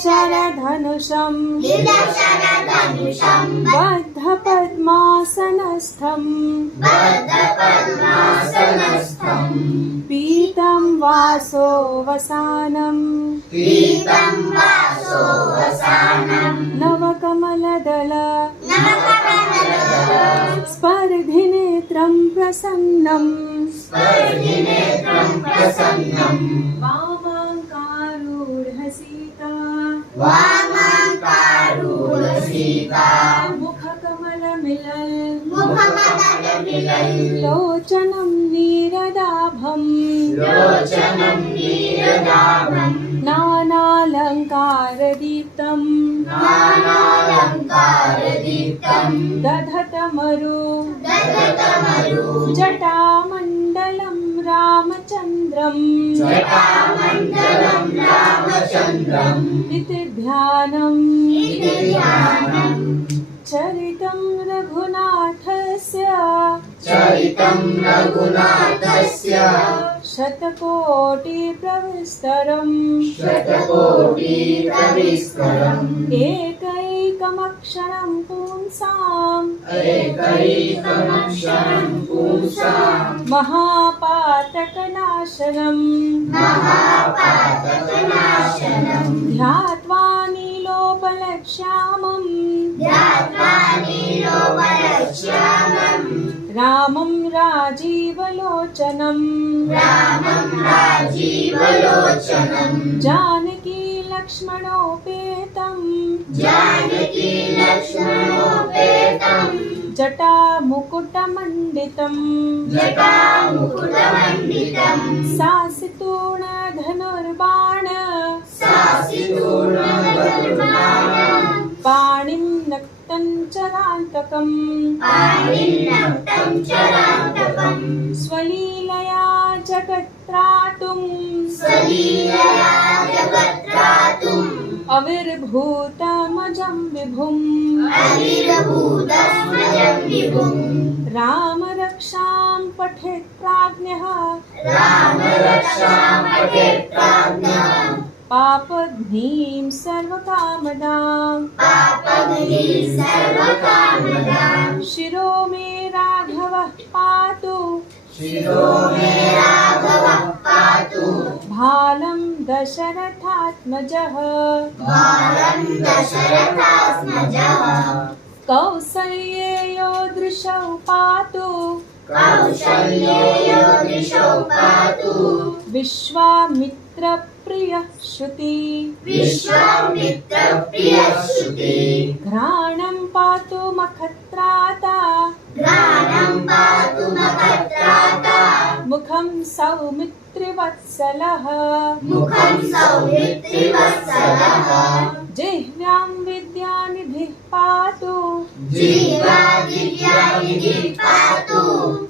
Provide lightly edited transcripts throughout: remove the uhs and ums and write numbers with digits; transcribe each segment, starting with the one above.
धृतशरधनुषं बद्धपद्मासनस्थं पीतं वासोवसानं नवकमलदल स्पर्धिनेत्रं प्रसन्नं वामाङ्कारूढसीता मुखकमलमिलल् लोचनं नीरदाभं नानालङ्कारदीप्तं दधतमरु जटामण्डलं रामचन्द्रम् इति ध्यानम् चरितं रघुनाथस्य शतकोटिप्रविस्तरम् एकैकमक्षरं पुंसाम् महापातकनाशनम् ध्यात्वा नीलोपलक्ष्यामम् रामं राजीवलोचनम् जानकी लक्ष्मणोपेतम् जटामुकुटमण्डितम् सासितूर्णधनुर्बाण पाणिं नक्तं चरान्तकम् स्वलीलया जगत्त्रातुम् अविर्भूतमजं विभुम् राम रक्षां पठेत् प्राज्ञः पापघ्नीं सर्वकामदाम् शिरो मे राघवः पातु भालं दशरथात्मजः कौसल्येयो दृशौ पातु विश्वामित्रप्रियः श्रुति घ्राणं पातु मखत्राता मुखं सौमित्रिवत्सलः जिह्वां विद्यानिधिः पातु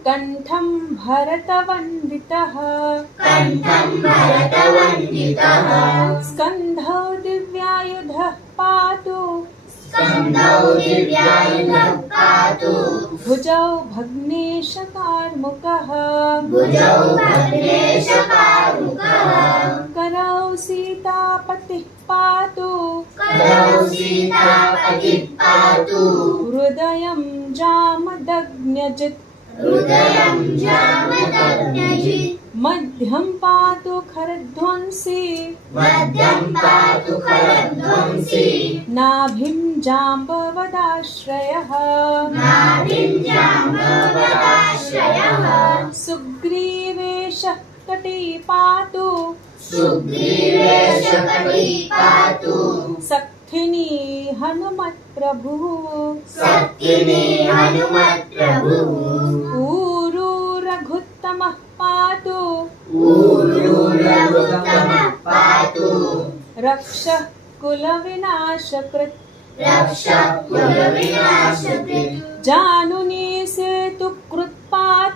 कण्ठं भरतवन्दितः स्कन्धौ दिव्यायुधः पातु भुजौ भग्नेशकार्मुकः करौ सीतापतिः पातु हृदयं जामदग्न्यजित् मध्यं पातु खरध्वंसी नाभिं जाम्बवदाश्रयः सुग्रीवेशः कटी पातु सक्थिनी हनुमत्प्रभुः ऊरू रघुत्तमः पातु रक्षः कुलविनाशकृत् जानुनी सेतुकृत् पातु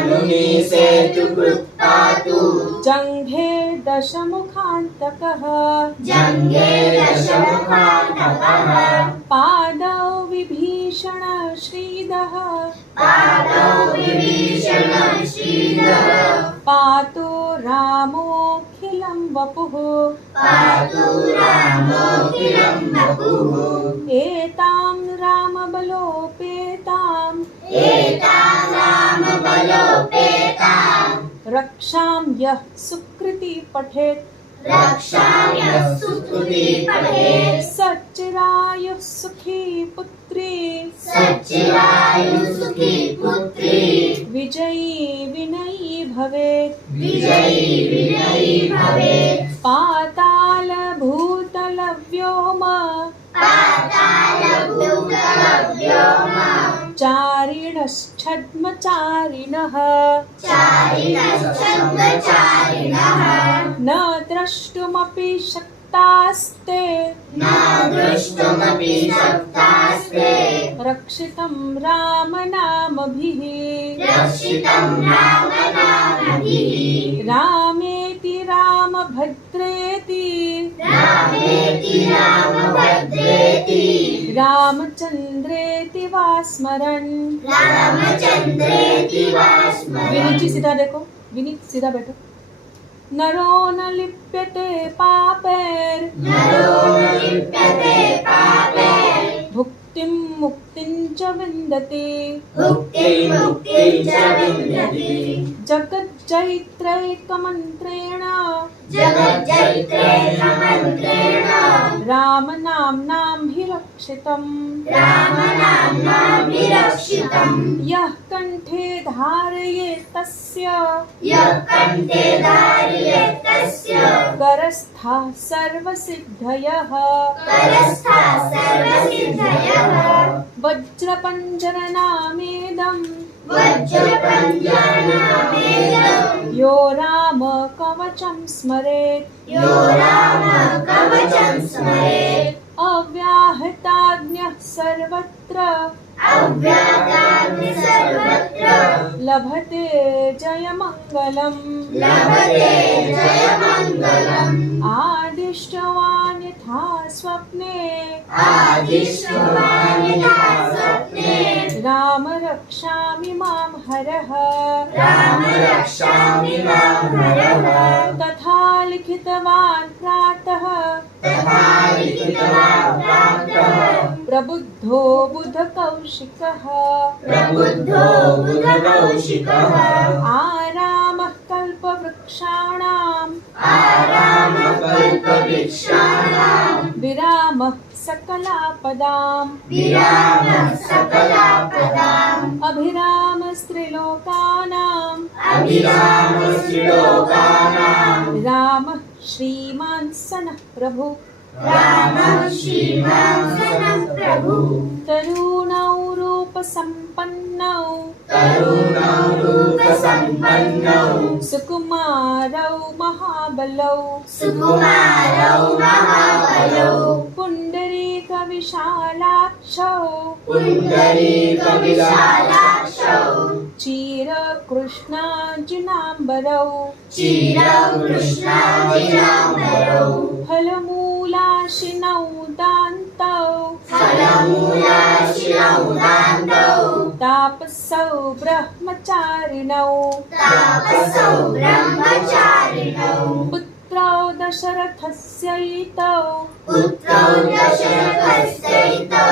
भानुनि सेतुकृत्पातु जङ्घे दशमुखान्तकः जङ्घे दशमुखान्तकः पादौ विभीषण श्रीदः पादौ विभीषण श्रीदः पातु रामोऽखिलं वपुः पातु रामोऽखिलं वपुः एतां रामबलोपेताम् एतां रामबलोपेतां रक्षां यः सुकृति पठेत् रक्षाम्यः सुकृति पठेत् सच्चिरायुः सुखी पुत्री सच्चिरायुः सुखी पुत्री विजयी विनयी भवेत् विजयी विनयी भवेत् पातालभूतलव्योम पातालभूतलव्योम चारिणश्छद्मचारिणः चारिणश्चन्द्रचारिणः न द्रष्टुमपि शक्तास्ते न द्रष्टुमपि शक्तास्ते रक्षितं रामनामभिः रक्षितं रामनामभिः रामेति रामभद्रेति रामेति रामभद्रेति रामचंद्रेति वा स्मरन् रामचन्द्रेति वा स्मरन् विनीत जी सीधा देखो, विनीत सीधा बैठो। नरो न लिप्यते पापैर् नरो न लिप्यते पापैः भुक्तिं मुक्तिं च विन्दति भुक्तिं मुक्तिं च विन्दति जगज्जैत्रैकमन्त्रेण जगज्जैत्रेकमन्त्रेण रामनाम्नां हि रक्षितम् रामनाम्नाभिरक्षितम् यः कण्ठे धारयेत् तस्य यः कण्ठे धारयेत् तस्य करस्थाः सर्वसिद्धयः करस्थाः सर्वसिद्धयः वज्रपञ्जरनामेदम् वज्रपञ्जरनामेदम् यो राम कवचं स्मरेत् यो रामकवचं स्मरेत् अव्याहताज्ञः सर्वत्र अव्याहताज्ञः सर्वत्र लभते जयमङ्गलम् लभते जयमङ्गलम् आदिष्टवान् यथा स्वप्ने आदिष्टवान् यथा स्वप्ने राम रक्षामि मां हरः राम रक्षामि मां हरः तथा लिखितवान् प्रातः तथा लिखितवान् प्रातः प्रबुद्धो बुधकौशिकः प्रबुद्धो बुधकौशिकः आरामः कल्पवृक्षाणाम् आरामकल्पवृक्षाणां विरामः सकलापदाम् विरामः सकलापदाम् अभिरामस्त्रिलोकानाम् अभिरामस्त्रिलोकानां रामः श्रीमान् सनः प्रभु रामः श्रीमान् सनः प्रभु तरुणौ रूपसम्पन्नौ तरुणौ रूपसम्पन्नौ सुकुमारौ महाबलौ सुकुमारौ महाबलौ पुण्डरीकविशालाक्षौ पुण्डरीकविशालाक्षौ चीरकृष्णार्जुनाम्बरौ चिरकृष्णाजिनाम्बरौ फलमूलाशिनौ दान्तौ फलमूलाशिनौ दान्तौ तापसौ ब्रह्मचारिणौ तापसौ ब्रह्मचारिणौ पुत्रौ दशरथस्यैतौ पुत्रौ दशरथस्यैतौ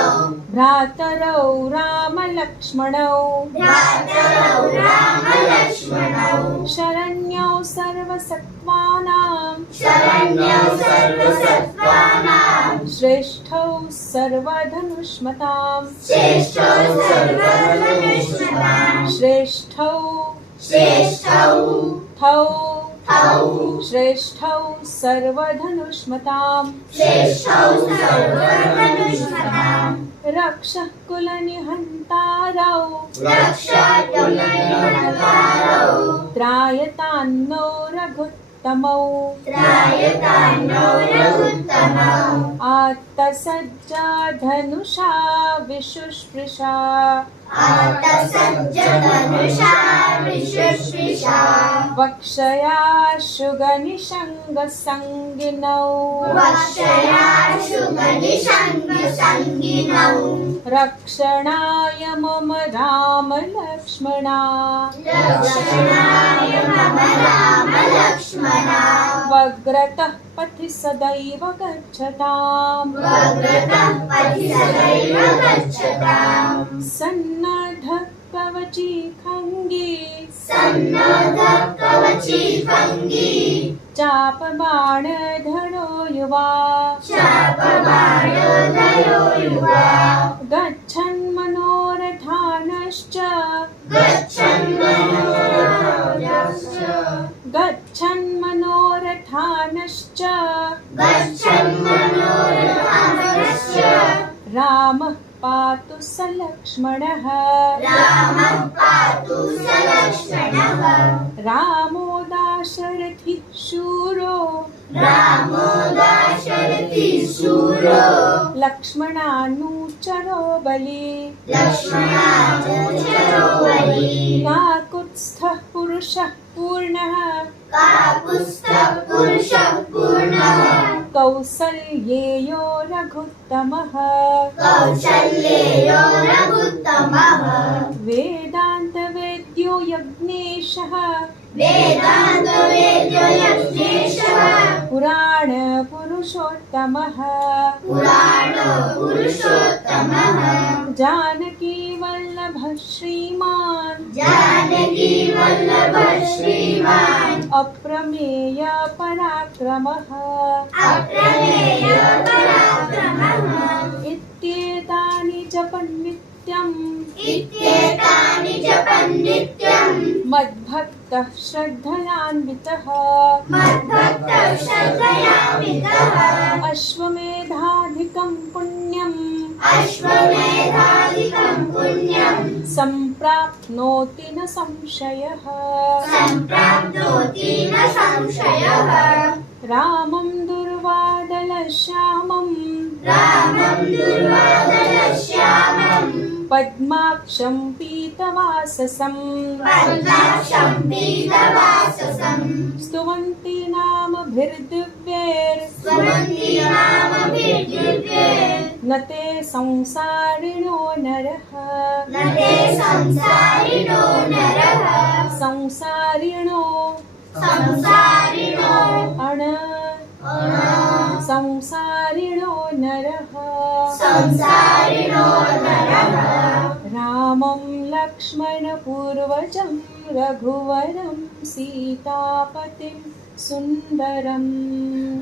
भ्रातरौ रामलक्ष्मणौ भ्रातरौ रामलक्ष्मणौ शरण्यौ सर्वसत्त्वानां शरण्यौ सर्वसत्त्वानां श्रेष्ठौ सर्वधनुष्मतां श्रेष्ठौ सर्वधनुष्मतां श्रेष्ठौ श्रेष्ठौ थौ थौ श्रेष्ठौ सर्वधनुष्मतां श्रेष्ठौ सर्वधनुष्मतां रक्षः कुलनिहन्तारौ रक्षाकुलनिहन्तारौ त्रायतान्नो रघुत्तमौ त्रायतान्नो रघुत्तमौ आत्तसज्जा धनुषा विशुष्पृशा आतसज्जधनुषा वृषस्पृशा वक्षयाशुगनिषङ्गसङ्गिनौ वक्षयाशुगनिषङ्गसङ्गिनौ रक्षणाय मम राम लक्ष्मणा रक्षणाय मम राम लक्ष्मणा वग्रतः पथि सदैव गच्छताम् वग्रतः पथि सदैव गच्छताम् सन्नद्धः कवची खङ्गी सन्नद्धः कवची खङ्गी चापबाणधरो युवा चापबाणधरो युवा गच्छन् मनोरथानश्च गच्छन् मनोरथानश्च गच्छन् मनोरथानश्च रामः पातु स लक्ष्मणः रामः पातु स लक्ष्मणः रामो दाशरथि शूरो रामो दाशरथि शूरो लक्ष्मणानुचरो बली लक्ष्मणानुचरो बली काकुत्स्थः पुरुषः पूर्णः काकुत्स्थः पुरुषः पूर्णः कौसल्येयो रघुत्तमः कौसल्येयो रघुत्तमः वेदान्तवेद्यो यज्ञेशः वेदान्तवेद्यो यज्ञेशः पुराणपुरुषोत्तमः पुराणपुरुषोत्तमः जानकीवल्लभः श्रीमान् जानकीवल्लभः श्रीमान् अप्रमेय पराक्रमः अप्रमेय पराक्रमः इत्येतानि जपन् नित्यम् इत्येतानि जपन् नित्यम् मद्भक्तः श्रद्धयान्वितः मद्भक्तः श्रद्धयान्वितः अश्वमेधाधिकं पुण्यम् अश्वमेधाधिकं पुण्यं सम्प्राप्नोति न संशयः सम्प्राप्नोति न संशयः रामं दुर्वादलश्यामम् रामं दुर्वादलश्यामम् पद्माक्षं पीतवाससम् पद्माक्षं पीतवाससं स्तुवन्ति नामभिर्दिव्यैर् स्वमन्ति नामभिर्दिव्ये न ते संसारिणो नरः न ते संसारिणो नरः संसारिणो संसारिणो अण संसारिणो नरः संसारिणो नरः रामं लक्ष्मणपूर्वजं रघुवरं सीतापतिं सुन्दरम्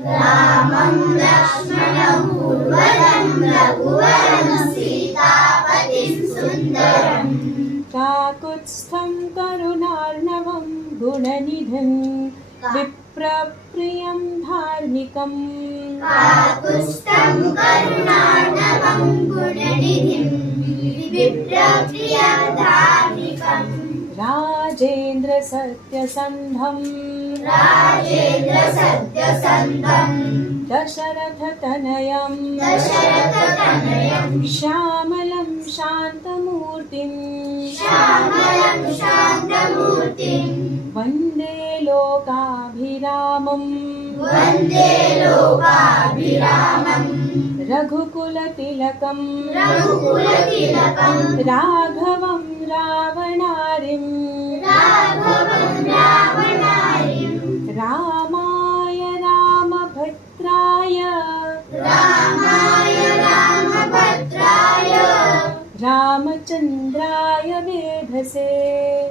रामं लक्ष्मणं पूर्वजं रघुवरं सीतापतिं सुन्दरम् काकुत्स्थं करुणार्णवं गुणनिधिं विप्रप्रियं धार्मिकम् काकुत्स्थं करुणार्णवं गुणनिधिं विप्रप्रियं धार्मिकम् राजेन्द्र सत्यसन्धं राजेन्द्र सत्यसन्धं दशरथतनयं दशरथतनयं श्यामलं शान्तमूर्तिं श्यामलं शान्तमूर्तिं वन्दे लोकाभिरामम् वन्दे लोकाभिरामम् रघुकुलतिलकं रघुकुलतिलकं राघवं रावणारिं राघवं रावणारिं रामाय रामभद्राय रामाय रामभद्राय रामचन्द्राय वेधसे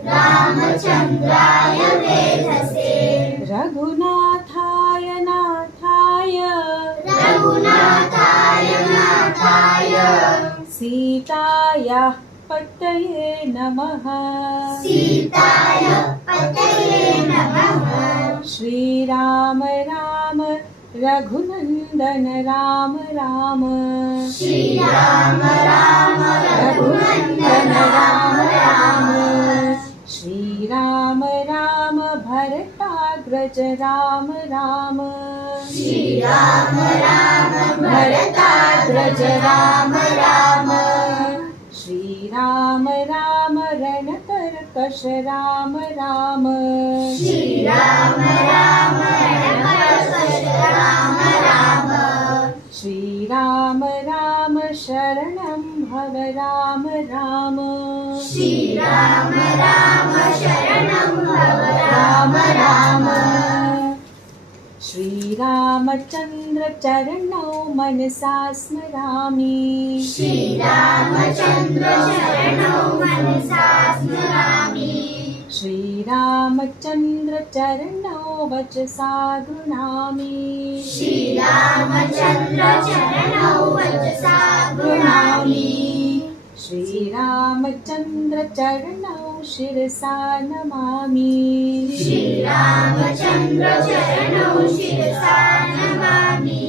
रामचन्द्राय वेधसे रघुनाथाय नाथाय रघुनाथाय नाथाय सीतायाः पतये नमः सीताय पतये नमः श्रीराम राम रघुनन्दन राम राम श्रीराम राम रघुनन्दन राम राम श्रीराम राम भरताग्रज राम राम श्रीराम राम भरताग्रज राम राम श्रीराम राम रणतर्क कर्कश राम राम श्रीराम राम रणकर्कश राम राम श्रीराम राम शरणं भव राम राम श्रीराम राम शरणं भव राम राम श्रीरामचन्द्र चरणौ मनसा स्मरामि श्रीरामचन्द्र चरणौ मनसा स्मरामि श्रीरामचन्द्र चरणौ वचसा गृह्णामि श्रीरामचन्द्र चरणौ वचसा गृह्णामि श्रीरामचन्द्र चरणौ शिरसा नमामि श्रीरामचन्द्र चरणौ शिरसा नमामि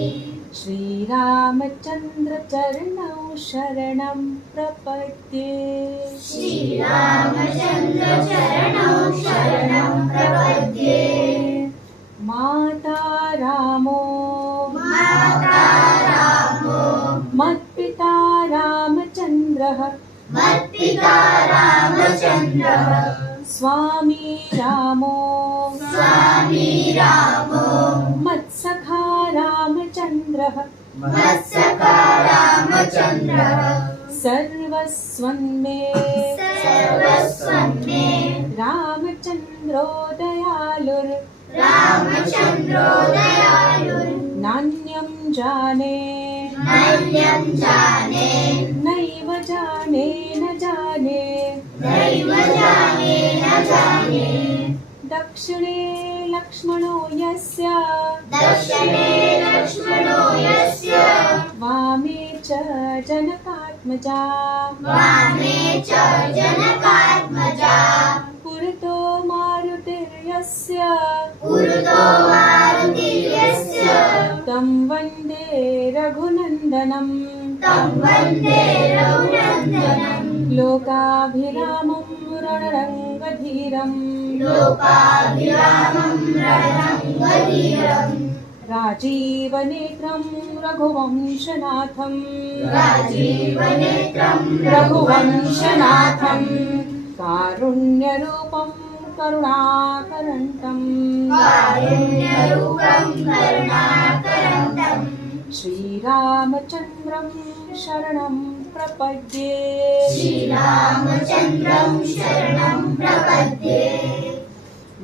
श्रीरामचन्द्र चरणौ शरणं प्रपद्ये श्रीरामचन्द्र चरणौ शरणं प्रपद्ये माता रामो माता रामो मत्पिता रामचन्द्रः मत्पिता रामचन्द्रः स्वामी रामो स्वामी रामो मत्सखा रामचन्द्रः मत्सखा रामचन्द्रः सर्वस्वं मे सर्वस्वं मे रामचन्द्रो दयालुर् रामचन्द्रो दयालुर् नान्यं जाने नैन्यं जाने नैव जाने न जाने नैव जाने न जाने दक्षिणे लक्ष्मणो यस्य दक्षिणे लक्ष्मणो यस्य वामे च जनकात्मजा वामे च जनकात्मजा पुरतो मारुतिर्यस्य पुरतो मारुतिर्यस्य तं वन्दे रघुनन्दनं तं वन्दे रघुनन्दनं लोकाभिरामं रणरङ्गधीरं लोकाभिरामं रणरङ्गधीरं राजीवनेत्रं रघुवंशनाथं राजीवनेत्रं रघुवंशनाथं कारुण्यरूपं करुणाकरन्तं कारुण्यरूपं करुणाकरन्तं श्रीरामचन्द्रं शरणं प्रपद्ये श्रीरामचन्द्रं शरणं प्रपद्ये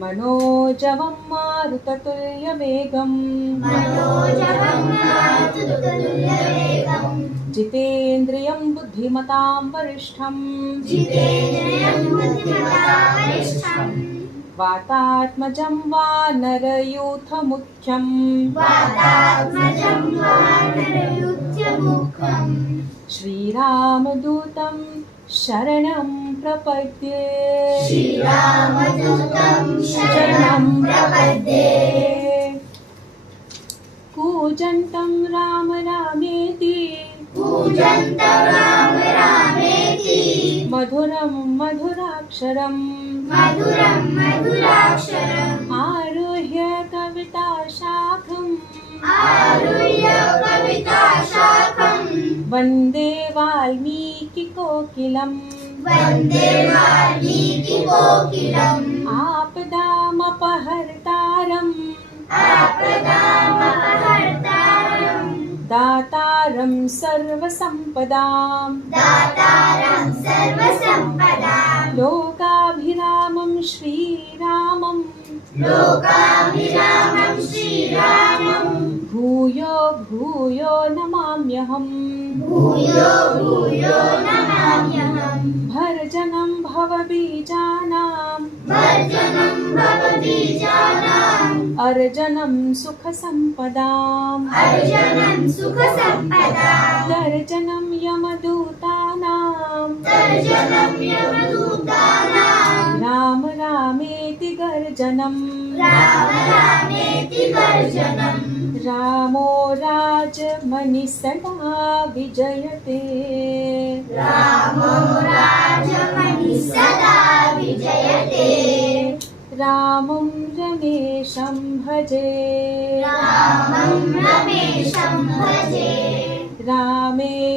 मनोजवं मारुततुल्यवेगं मनोजवं मारुततुल्यवेगं जितेन्द्रियं बुद्धिमतां वरिष्ठं जितेन्द्रियं बुद्धिमतां वरिष्ठं वातात्मजं वानरयूथमुख्यं वातात्मजं वानरयुध्यमुखं श्रीरामदूतं शरणं प्रपद्ये श्रीरामदूतं शरणं प्रपद्ये कूजन्तं राम रामेति पूजन्तं राम रामेति मधुरं मधुराक्षरम् मधुरं मधुराक्षरम् आरुह्य कविताशाखम् आरुह्य कविताशाखम् वन्दे वाल्मीकिकोकिलम् वन्दे वाल्मीकिकोकिलम् आपदामपहर्तारम् आपदामपहर्तारम् दातारं सर्वसम्पदां दातारं सर्वसम्पदां लोकाभिरामं श्रीरामं लोकाभिरामं श्रीरामं भूयो भूयो नमाम्यहम् भूयो भूयो नमाम्यहम् भर्जनं भवबीजानां वर्जनं भवबीजानाम् अर्जनं सुखसम्पदाम् अर्जनं सुखसम्पदाम् तर्जनं यमदूतानां तर्जनं यमदूतानाम् राम रामेति गर्जनं राम रामेति गर्जनं रामो राजमणिसदा विजयते रामो राजमणि सदा विजयते रामं रमेशं भजे रामं रमेशं भजे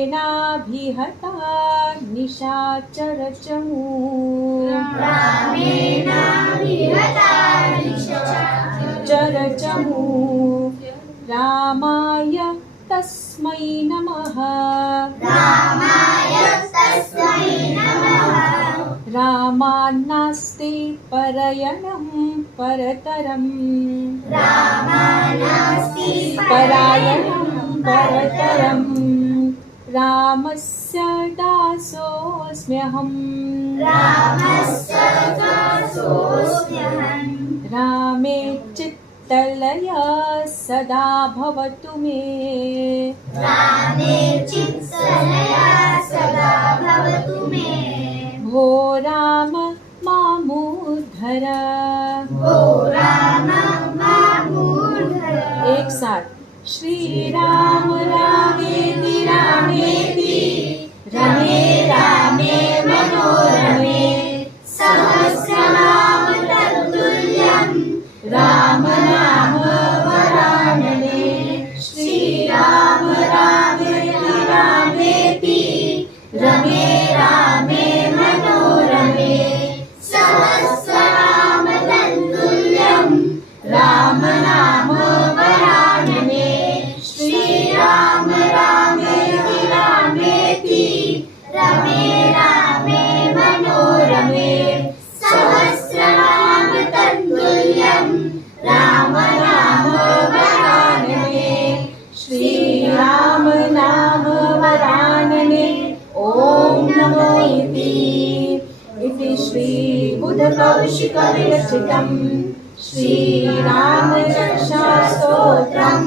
रामेणाभिहता निशाचरचमू रामेणाभिहता चरचमू रामाय तस्मै नमः रामाय तस्मै नमः रामान्नास्ति परयणं परतरम् रामानास्ति परायणं परतरम् रामस्य दासोऽस्म्यहम् रामस्य दासोऽस्म्यहम् रामे चित्तलया सदा भवतु मे रामे चित्तलया सदा भवतु मे भो राम मामुद्धर ओ राम मामुद्धर एक साथ श्री राम रामेति रामेति रमे रामे मनोरमे सहस्रनाम तत्तुल्यं राम नाम वरानने श्री राम रामेति रामेति रमे रामे मनोरमे सहस्रनाम तत्तुल्यं राम नाम वरानने श्री राम रामेति रामेति रमे रामे मनोरमे सहस्रनाम तत्तुल्यं राम नाम वरानने श्री राम नाम वरानने ॐ नमो इति श्री बुधकौशिकविरचितं श्रीरामरक्षास्तोत्रम्